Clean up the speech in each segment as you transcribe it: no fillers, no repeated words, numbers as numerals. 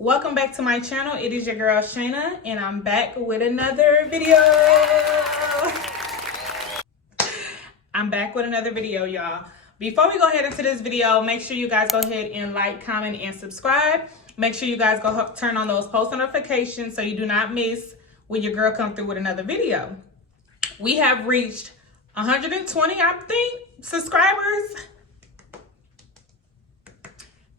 Welcome back to my channel. It is your girl Shayna, and I'm back with another video. Y'all. Before we go ahead into this video, make sure you guys go ahead and like, comment, and subscribe. Make sure you guys go turn on those post notifications so you do not miss when your girl come through with another video. We have reached 120, I think, subscribers.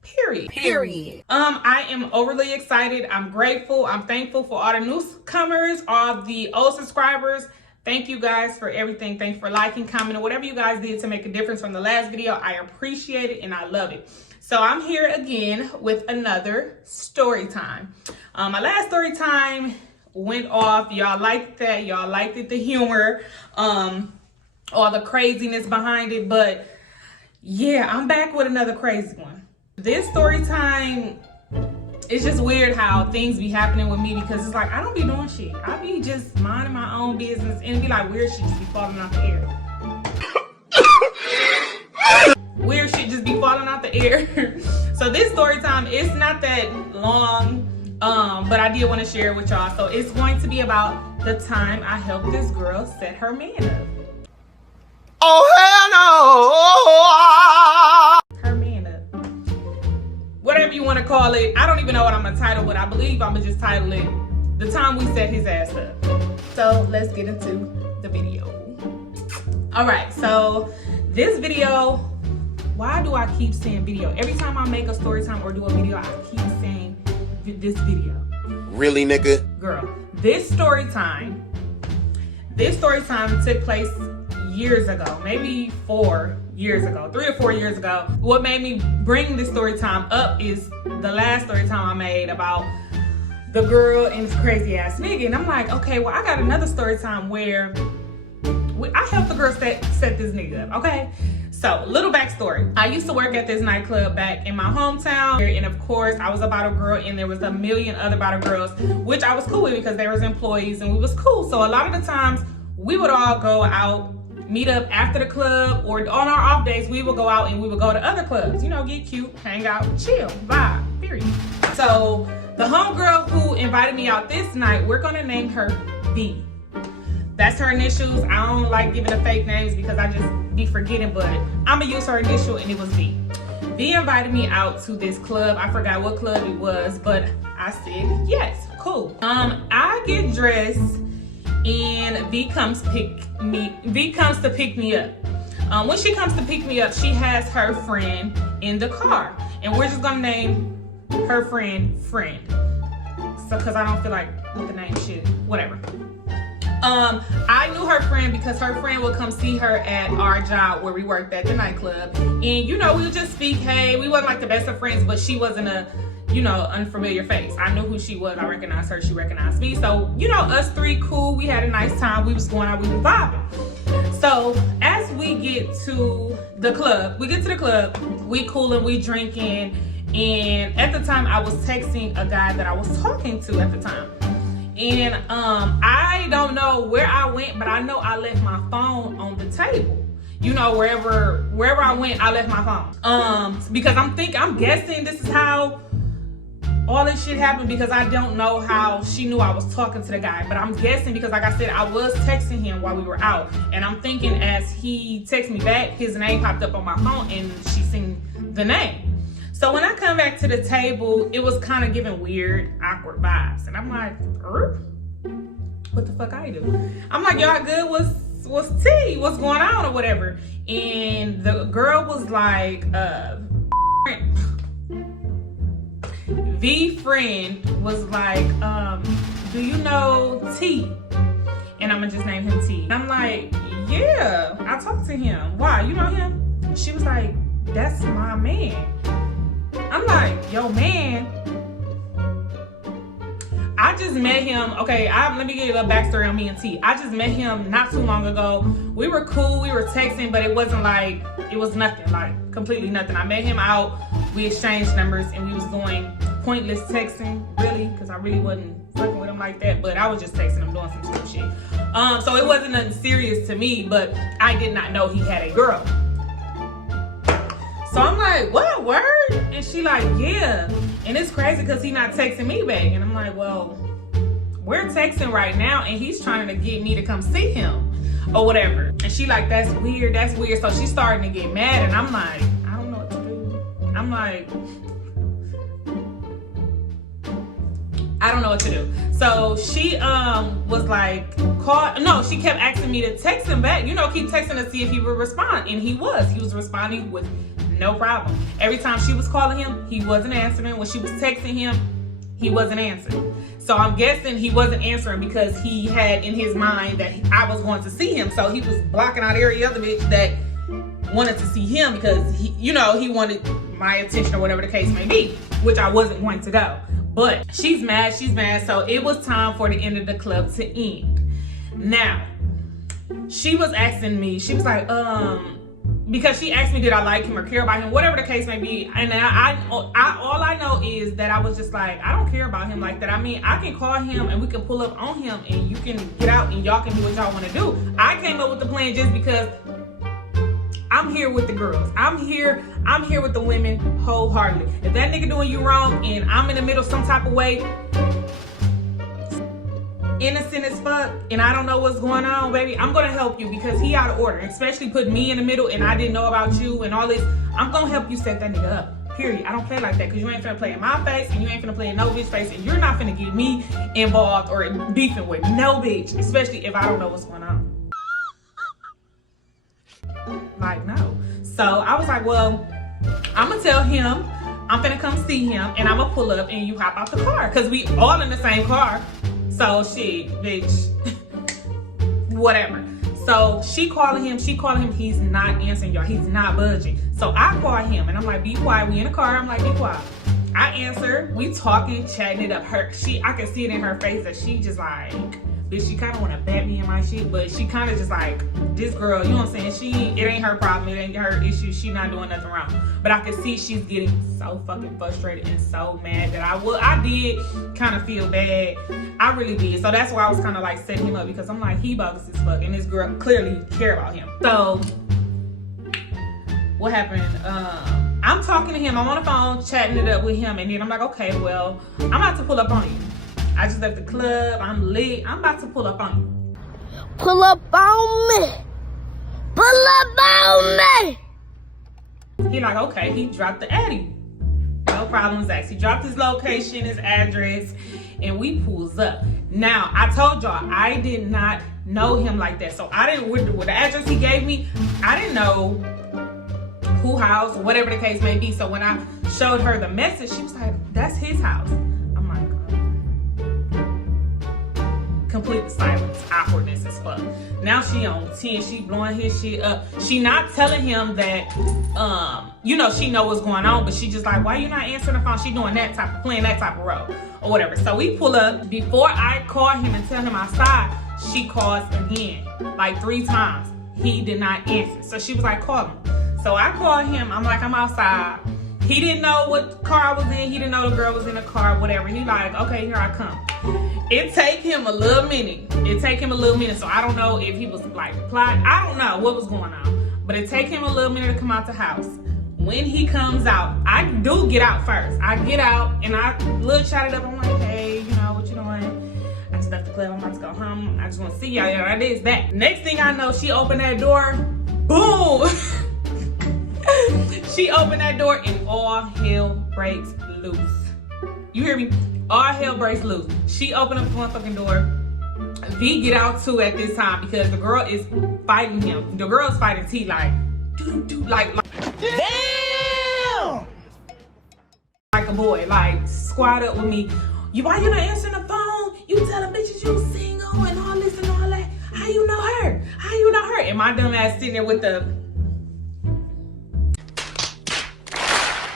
Period. I am overly excited. I'm grateful. I'm thankful for all the newcomers, all the old subscribers. Thank you guys for everything. Thanks for liking, commenting, whatever you guys did to make a difference from the last video. I appreciate it and I love it. So I'm here again with another story time. My last story time went off. Y'all liked that. Y'all liked it, the humor, all the craziness behind it. But yeah, I'm back with another crazy one. This story time, it's just weird how things be happening with me because it's like, I don't be doing shit. I be just minding my own business and it be like weird shit just be falling out the air. Weird shit just be falling out the air. So this story time, it's not that long, but I did want to share it with y'all. So it's going to be about the time I helped this girl set her man up. Oh, hell no! Her man up. Whatever you want to call it. I don't even know what I'm going to title, but I believe I'm going to just title it The Time We Set His Ass Up. So let's get into the video. All right, so this video, why do I keep saying video? Every time I make a story time or do a video, I keep saying this video. Really, nigga? Girl, this story time took place years ago, maybe 4 years ago, 3 or 4 years ago. What made me bring this story time up is the last story time I made about the girl and this crazy ass nigga. And I'm like, okay, well, I got another story time where I helped the girl set this nigga up, okay? So, little backstory. I used to work at this nightclub back in my hometown. And of course, I was a bottle girl and there was a million other bottle girls, which I was cool with because they was employees and we was cool. So a lot of the times we would all go out, meet up after the club, or on our off days, we would go out and we would go to other clubs, you know, get cute, hang out, chill, vibe, period. So the homegirl who invited me out this night, we're gonna name her V. That's her initials. I don't like giving the fake names because I just be forgetting, but I'm gonna use her initial and it was V. V invited me out to this club. I forgot what club it was, but I said, yes, cool. I get dressed and V comes to pick me up. When she comes to pick me up, she has her friend in the car, and we're just gonna name her friend. So, cause I don't feel like with the name shit, whatever. I knew her friend because her friend would come see her at our job where we worked at the nightclub, and you know, we would just speak. Hey, we wasn't like the best of friends, but she wasn't a, you know, unfamiliar face. I knew who she was. I recognized her. She recognized me. So, you know, us three cool. We had a nice time. We was going out. We was vibing. So as we get to the club, we coolin', we drinking. And at the time I was texting a guy that I was talking to at the time. And I don't know where I went, but I know I left my phone on the table. You know, wherever I went, I left my phone. Because I'm guessing this is how all this shit happened, because I don't know how she knew I was talking to the guy, but I'm guessing because, like I said, I was texting him while we were out, and I'm thinking as he texted me back, his name popped up on my phone and she seen the name. So when I come back to the table, it was kind of giving weird, awkward vibes, and I'm like, what the fuck I do? I'm like, y'all good? What's tea? What's going on or whatever? And the girl was like, V friend was like, do you know T? And I'm gonna just name him T. I'm like, yeah, I talked to him. Why, you know him? She was like, that's my man. I'm like, yo, man. I just met him. Okay, let me give you a little backstory on me and T. I just met him not too long ago. We were cool, we were texting, but it wasn't like, it was nothing, like completely nothing. I met him out, we exchanged numbers, and we was doing pointless texting, really, because I really wasn't fucking with him like that, but I was just texting him, doing some stupid shit. So it wasn't nothing serious to me, but I did not know he had a girl. So I'm like, what, word? And she like, yeah. And it's crazy because he's not texting me back. And I'm like, well, we're texting right now and he's trying to get me to come see him or whatever. And she like, that's weird. So she's starting to get mad and I'm like, I don't know what to do. I'm like, I don't know what to do. So she was like, she kept asking me to text him back. You know, keep texting to see if he would respond. And he was responding with no problem. Every time she was calling him, he wasn't answering. When she was texting him, he wasn't answering. So I'm guessing he wasn't answering because he had in his mind that I was going to see him. So he was blocking out every other bitch that wanted to see him because he wanted my attention or whatever the case may be, which I wasn't going to go. But she's mad. So it was time for the end of the club to end. Now, she was asking me, she was like, because she asked me, did I like him or care about him, whatever the case may be. And all I know is that I was just like, I don't care about him like that. I mean, I can call him and we can pull up on him and you can get out and y'all can do what y'all want to do. I came up with the plan just because I'm here with the girls. I'm here with the women wholeheartedly. If that nigga doing you wrong and I'm in the middle some type of way, innocent as fuck, and I don't know what's going on, baby, I'm gonna help you because he out of order, especially put me in the middle and I didn't know about you and all this. I'm gonna help you set that nigga up, period. I don't play like that because you ain't finna play in my face and you ain't finna play in no bitch face and you're not finna get me involved or beefing with no bitch, especially if I don't know what's going on. Like, no. So I was like, well, I'm gonna tell him I'm finna come see him and I'm gonna pull up and you hop out the car because we all in the same car. So shit, bitch, whatever. So she calling him, he's not answering, y'all. He's not budging. So I call him and I'm like, be quiet. We in the car. I'm like, be quiet. I answer, we talking, chatting it up. I can see it in her face that she just like, bitch, she kind of want to bat me in my shit, but she kind of just like, this girl, you know what I'm saying? It ain't her problem, it ain't her issue, she not doing nothing wrong. But I can see she's getting so fucking frustrated and so mad that I did kind of feel bad. I really did. So that's why I was kind of like setting him up because I'm like, he bogus as fuck, and this girl clearly care about him. So what happened? I'm talking to him, I'm on the phone, chatting it up with him, and then I'm like, okay, well, I'm about to pull up on you. I just left the club. I'm lit. I'm about to pull up on you. Pull up on me. Pull up on me. He like, okay. He dropped the Addy. No problems asked. He dropped his location, his address, and we pulls up. Now, I told y'all, I did not know him like that. So I didn't, with the address he gave me, I didn't know who house, whatever the case may be. So when I showed her the message, she was like, that's his house. Complete silence, awkwardness as fuck. Now she on 10, she blowing his shit up. She not telling him that, she know what's going on, but she just like, why you not answering the phone? She doing playing that type of role or whatever. So we pull up. Before I call him and tell him outside, she calls again, like 3 times. He did not answer. So she was like, call him. So I call him, I'm like, I'm outside. He didn't know what car I was in. He didn't know the girl was in the car, whatever. He like, okay, here I come. It take him a little minute. So I don't know if he was like plotting. I don't know what was going on. But it take him a little minute to come out the house. When he comes out, I do get out first. I get out and I little chatted up. I'm like, hey, what you doing? I just left the club. I'm about to go home. I just want to see y'all. That is that. Next thing I know, she opened that door. Boom. She opened that door and all hell breaks loose. You hear me? All hell breaks loose. She opened up the motherfucking door. V get out too at this time because the girl is fighting him. The girl's fighting T like, like damn! Like a boy, like squad up with me. Why you not answering the phone? You telling bitches you single and all this and all that. How you know her? And my dumb ass sitting there with the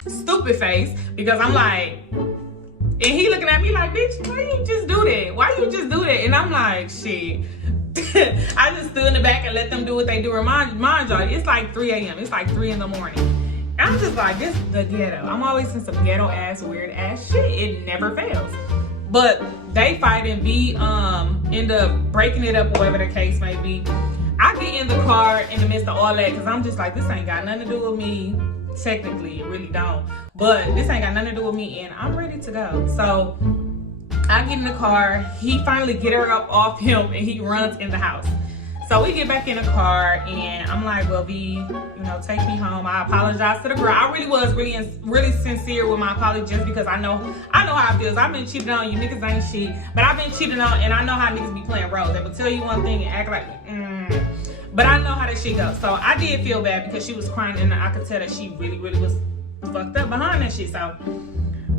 stupid face because I'm like, and he looking at me like, bitch, why you just do that? And I'm like, shit. I just stood in the back and let them do what they do. Remind y'all, it's like 3 a.m. It's like 3 in the morning. And I'm just like, this is the ghetto. I'm always in some ghetto ass, weird ass shit. It never fails. But they fight and B end up breaking it up, whatever the case may be. I get in the car in the midst of all that because I'm just like, this ain't got nothing to do with me. technically it really don't. But this ain't got nothing to do with me, and I'm ready to go. So I get in the car. He finally get her up off him, and he runs in the house. So we get back in the car, and I'm like, well, V, you know, take me home. I apologize to the girl. I really was really sincere with my apology, just because I know how it feels. I've been cheated on. You niggas ain't shit. But I've been cheated on, and I know how niggas be playing roles. They will tell you one thing and act like, But I know how that shit goes. So I did feel bad because she was crying, and I could tell that she really was fucked up behind that shit. So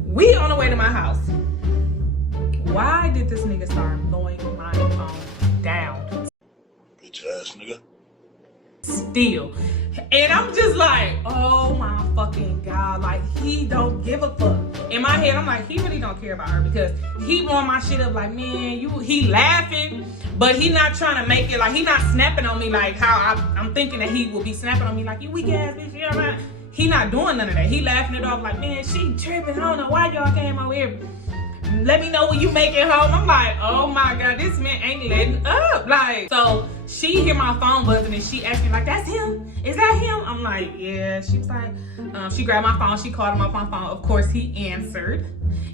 we on the way to my house. Why did this nigga start blowing my phone down? Ass nigga. Still. And I'm just like, oh my fucking God. Like, he don't give a fuck. In my head, I'm like, he really don't care about her, because he blowing my shit up like, man, he laughing, but he not trying to make it, like, he not snapping on me like how I'm thinking that he will be snapping on me like, you weak ass bitch, you know what? He not doing none of that. He laughing it off like, man, she tripping. I don't know why y'all came over here. Let me know when you make it home. I'm like, oh my God, this man ain't letting up. Like, so she hear my phone buzzing, and she asked me like, that's him? Is that him? I'm like, yeah. She was like, she grabbed my phone. She called him up on phone. Of course, he answered,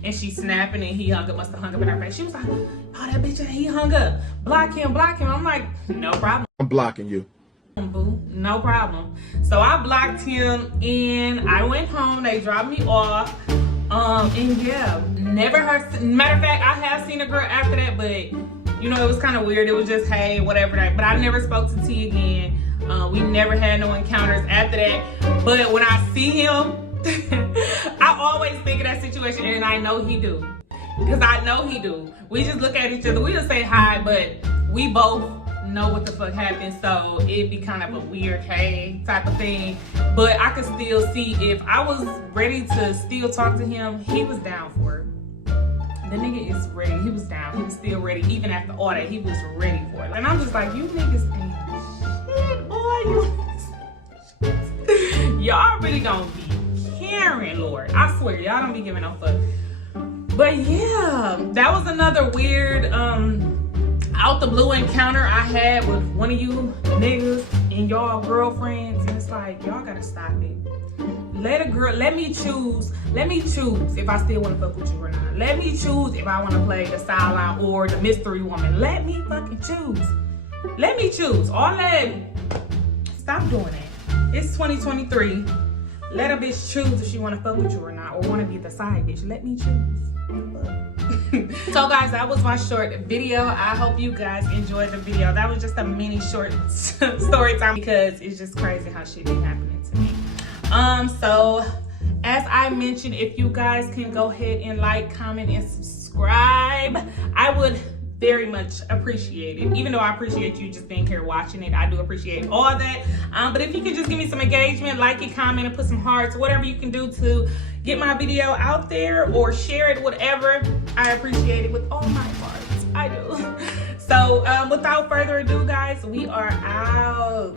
and she snapping, and he hung up, must have hung up in her face. She was like, oh, that bitch, he hung up. Block him, block him. I'm like, no problem. I'm blocking you. Boo, no problem. So I blocked him, and I went home. They dropped me off. And yeah, never heard. Matter of fact, I have seen a girl after that, but you know, it was kind of weird. It was just, hey, whatever. But I never spoke to T again. We never had no encounters after that. But when I see him, I always think of that situation, and I know he do. Because I know he do. We just look at each other. We just say hi, but we both know what the fuck happened, so it'd be kind of a weird hey type of thing. But I could still see, if I was ready to still talk to him, he was down for it. The nigga is ready. He was down. He was still ready. Even after all that, he was ready for it. And I'm just like, you niggas ain't shit, boy. Y'all really don't be caring, Lord. I swear, y'all don't be giving no fuck. But yeah, that was another weird out the blue encounter I had with one of you niggas and y'all girlfriends, and it's like, y'all gotta stop it. Let me choose if I still wanna fuck with you or not. Let me choose if I wanna play the sideline or the mystery woman. Let me fucking choose. Let me choose. All that, stop doing that. It's 2023. Let a bitch choose if she wanna fuck with you or not, or wanna be the side bitch. Let me choose. So guys, that was my short video. I hope you guys enjoyed the video. That was just a mini short story time, because it's just crazy how shit be happening to me. So as I mentioned, if you guys can go ahead and like, comment, and subscribe, I would very much appreciate it. Even though I appreciate you just being here watching it, I do appreciate all that. But if you could just give me some engagement, like it, comment, and put some hearts, whatever you can do to get my video out there, or share it, whatever, I appreciate it with all my hearts. I do. So without further ado, guys, we are out.